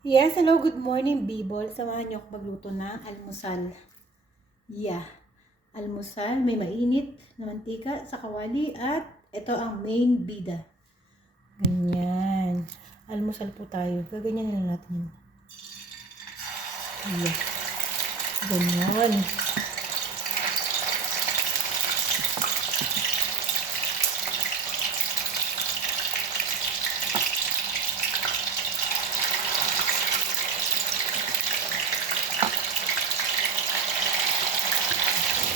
Yes, hello, good morning, Bibol. Samahan niyo ako magluto ng almusal. Yeah, almusal, may mainit na mantika sa kawali at ito ang main bida. Ganyan. Almusal po tayo. Gaganyan na natin. Yeah. Ganyan.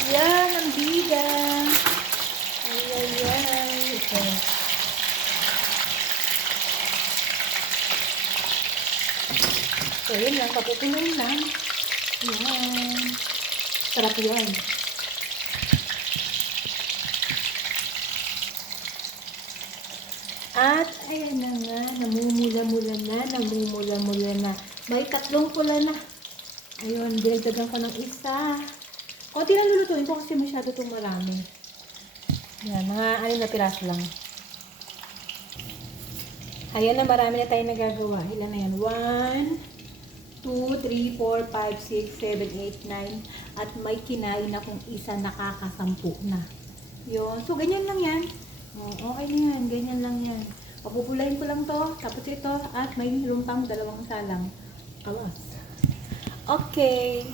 Yan ang bida. Ay. Ito. So, yun lang. Papupunan lang. Yan. Sarap yan. At, ayan na nga. Namumula-mula na. May tatlong pula na. Ayun, dinagdagan ko ng isa. Konti lang lulutuin ko kasi masyado itong marami. Yan, mga ano na piraso lang. Ayan na, marami na tayo nagagawa. Ilan na yan? 1, 2, 3, 4, 5, 6, 7, 8, 9. At may kinain na kung isa nakakasampu na. Yun. So, ganyan lang yan. Okay na yan. Ganyan lang yan. Papupulayin ko lang to. Tapos ito. At may lumpang 2 salang. Alas. Okay.